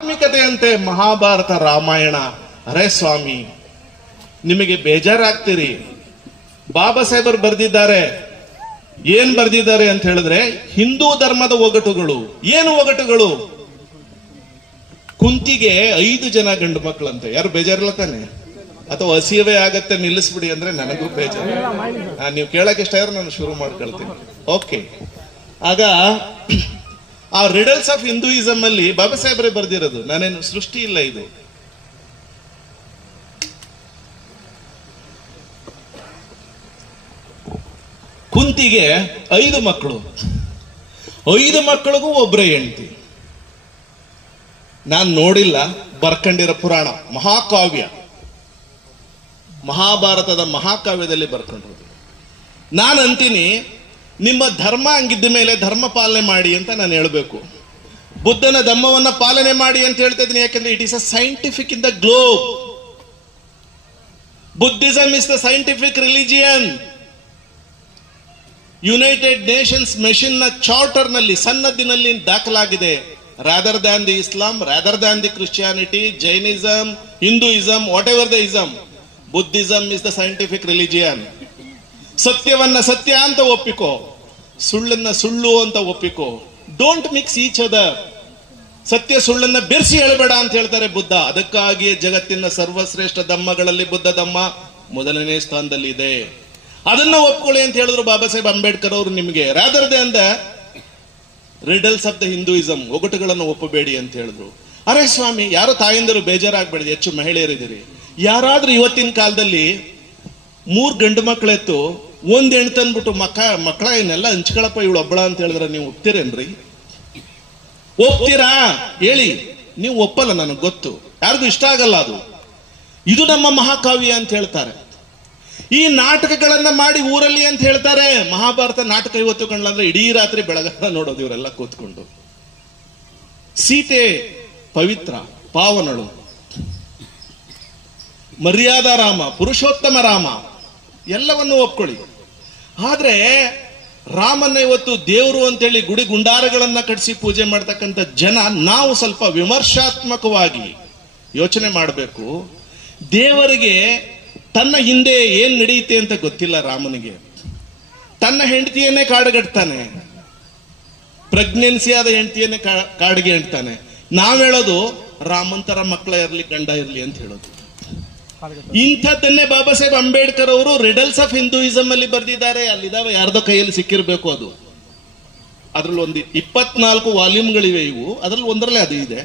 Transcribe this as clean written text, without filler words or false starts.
ಧಾರ್ಮಿಕತೆಯಂತೆ ಮಹಾಭಾರತ ರಾಮಾಯಣ. ಅರೆ ಸ್ವಾಮಿ, ನಿಮಗೆ ಬೇಜಾರಾಗ್ತೀರಿ. ಬಾಬಾ ಸಾಹೇಬರು ಬರೆದಿದ್ದಾರೆ. ಏನ್ ಬರೆದಿದ್ದಾರೆ ಅಂತ ಹೇಳಿದ್ರೆ, ಹಿಂದೂ ಧರ್ಮದ ಒಗಟುಗಳು. ಏನು ಒಗಟುಗಳು? ಕುಂತಿಗೆ 5 ಜನ ಗಂಡು ಮಕ್ಕಳಂತೆ. ಯಾರು ಬೇಜಾರಿಲ್ಲ ತಾನೆ? ಅಥವಾ ಹಸಿಯವೇ ಆಗತ್ತೆ ನಿಲ್ಲಿಸ್ಬಿಡಿ ಅಂದ್ರೆ ನನಗೂ ಬೇಜಾರು. ನೀವು ಕೇಳಕ್ಕೆ ಇಷ್ಟ ಇದ್ರೆ ನಾನು ಶುರು ಮಾಡ್ಕೊಳ್ತೀನಿ. ಓಕೆ, ಆಗ ಆ ರಿಡಲ್ಸ್ ಆಫ್ ಹಿಂದೂಯಿಸಮ್ ಅಲ್ಲಿ ಬಾಬಾ ಸಾಹೇಬ್ರೆ ಬರ್ದಿರೋದು, ನಾನೇನು ಸೃಷ್ಟಿ ಇಲ್ಲ ಇದು. ಕುಂತಿಗೆ 5 ಮಕ್ಕಳು, 5 ಮಕ್ಕಳಿಗೂ ಒಬ್ಬರೇ ಹೆಂಡತಿ. ನಾನು ನೋಡಿಲ್ಲ, ಬರ್ಕೊಂಡಿರೋ ಪುರಾಣ ಮಹಾಕಾವ್ಯ, ಮಹಾಭಾರತದ ಮಹಾಕಾವ್ಯದಲ್ಲಿ ಬರ್ಕೊಂಡಿರೋದು. ನಾನು ಅಂತೀನಿ, ನಿಮ್ಮ ಧರ್ಮ ಹಂಗಿದ್ದ ಮೇಲೆ ಧರ್ಮ ಪಾಲನೆ ಮಾಡಿ ಅಂತ ನಾನು ಹೇಳಬೇಕು. ಬುದ್ಧನ ಧರ್ಮವನ್ನ ಪಾಲನೆ ಮಾಡಿ ಅಂತ ಹೇಳ್ತಾ ಇದ್ದೀನಿ. ಯಾಕಂದ್ರೆ it is a scientific in the globe. Buddhism is the scientific religion. United Nations machine ನ ಚಾರ್ಟರ್ ನಲ್ಲಿ ಸನ್ನದ್ದಿನಲ್ಲಿ ದಾಖಲಾಗಿದೆ. Rather than the Islam, rather than the Christianity, Jainism, Hinduism, whatever the ism, Buddhism is the scientific religion. ಸತ್ಯವನ್ನ ಸತ್ಯ ಅಂತ ಒಪ್ಪಿಕೋ, ಸುಳ್ಳನ್ನ ಸುಳ್ಳು ಅಂತ ಒಪ್ಪಿಕೋ. Don't mix each other. ಸತ್ಯ ಸುಳ್ಳನ್ನ ಬೆರೆಸಿ ಹೇಳಬೇಡ ಅಂತ ಹೇಳ್ತಾರೆ ಬುದ್ಧ. ಅದಕ್ಕಾಗಿಯೇ ಜಗತ್ತಿನ ಸರ್ವಶ್ರೇಷ್ಠ ಧಮ್ಮಗಳಲ್ಲಿ ಬುದ್ಧ ಧಮ್ಮ ಮೊದಲನೇ ಸ್ಥಾನದಲ್ಲಿ ಇದೆ. ಅದನ್ನ ಒಪ್ಕೊಳ್ಳಿ ಅಂತ ಹೇಳಿದ್ರು ಬಾಬಾ ಸಾಹೇಬ್ ಅಂಬೇಡ್ಕರ್ ಅವರು. ನಿಮಗೆ rather than the riddles of the Hinduism, ಒಗಟುಗಳನ್ನು ಒಪ್ಪಬೇಡಿ ಅಂತ ಹೇಳಿದ್ರು. ಅರೆ ಸ್ವಾಮಿ, ಯಾರೋ ತಾಯಂದಿರು ಬೇಜಾರಾಗ್ಬೇಡಿ, ಹೆಚ್ಚು ಮಹಿಳೆಯರಿದ್ದೀರಿ. ಯಾರಾದ್ರೂ ಇವತ್ತಿನ ಕಾಲದಲ್ಲಿ 3 ಗಂಡು ಮಕ್ಕಳೆತ್ತು 1 ಹೆಣ್ಣು ತಂದ್ಬಿಟ್ಟು ಮಕ್ಕಳ ಏನೆಲ್ಲ ಹಂಚ್ಕೊಳಪ್ಪ ಇವಳು ಒಬ್ಬಳ ಅಂತ ಹೇಳಿದ್ರೆ ನೀವು ಒಪ್ತೀರೇನ್ರಿ? ಒಪ್ತೀರಾ ಹೇಳಿ? ನೀವು ಒಪ್ಪಲ್ಲ, ನನಗೆ ಗೊತ್ತು. ಯಾರಿಗೂ ಇಷ್ಟ ಆಗಲ್ಲ ಅದು. ಇದು ನಮ್ಮ ಮಹಾಕಾವ್ಯ ಅಂತ ಹೇಳ್ತಾರೆ. ಈ ನಾಟಕಗಳನ್ನ ಮಾಡಿ ಊರಲ್ಲಿ ಅಂತ ಹೇಳ್ತಾರೆ. ಮಹಾಭಾರತ ನಾಟಕ ಇವತ್ತು ಕಂಡ್ಲಂದ್ರೆ ಇಡೀ ರಾತ್ರಿ ಬೆಳಗಾನ ನೋಡೋದು ಇವರೆಲ್ಲ ಕೂತ್ಕೊಂಡು. ಸೀತೆ ಪವಿತ್ರ ಪಾವನಳು, ಮರ್ಯಾದಾ ರಾಮ, ಪುರುಷೋತ್ತಮ ರಾಮ, ಎಲ್ಲವನ್ನು ಒಪ್ಕೊಳ್ಳಿ. ಆದ್ರೆ ರಾಮನ್ನ ಇವತ್ತು ದೇವರು ಅಂತೇಳಿ ಗುಡಿ ಗುಂಡಾರಗಳನ್ನ ಕಟ್ಟಿಸಿ ಪೂಜೆ ಮಾಡ್ತಕ್ಕಂಥ ಜನ, ನಾವು ಸ್ವಲ್ಪ ವಿಮರ್ಶಾತ್ಮಕವಾಗಿ ಯೋಚನೆ ಮಾಡಬೇಕು. ದೇವರಿಗೆ ತನ್ನ ಹಿಂದೆ ಏನ್ ನಡೆಯುತ್ತೆ ಅಂತ ಗೊತ್ತಿಲ್ಲ. ರಾಮನಿಗೆ ತನ್ನ ಹೆಂಡತಿಯನ್ನೇ ಕಾಡುಗಟ್ತಾನೆ, ಪ್ರೆಗ್ನೆನ್ಸಿ ಆದ ಹೆಂಡತಿಯನ್ನೇ ಕಾಡಿಗೆ ಹೇಳ್ತಾನೆ. ನಾವ್ ಹೇಳೋದು ರಾಮಂತರ ಮಕ್ಕಳ ಇರ್ಲಿ ಗಂಡ ಇರ್ಲಿ ಅಂತ ಹೇಳೋದು. ಇಂಥದ್ದನ್ನೇ ಬಾಬಾ ಸಾಹೇಬ್ ಅಂಬೇಡ್ಕರ್ ಅವರು ರಿಡಲ್ಸ್ ಆಫ್ ಹಿಂದೂಯಿಸಮ್ ಅಲ್ಲಿ ಬರೆದಿದ್ದಾರೆ. ಅಲ್ಲಿದಾವೆ, ಯಾರ್ದೋ ಕೈಯಲ್ಲಿ ಸಿಕ್ಕಿರ್ಬೇಕು ಅದು. ಅದ್ರಲ್ಲಿ ಒಂದು 24 ವಾಲ್ಯೂಮ್ಗಳಿವೆ ಇವು. ಅದ್ರಲ್ಲಿ ಒಂದರಲ್ಲೇ ಅದು ಇದೆ.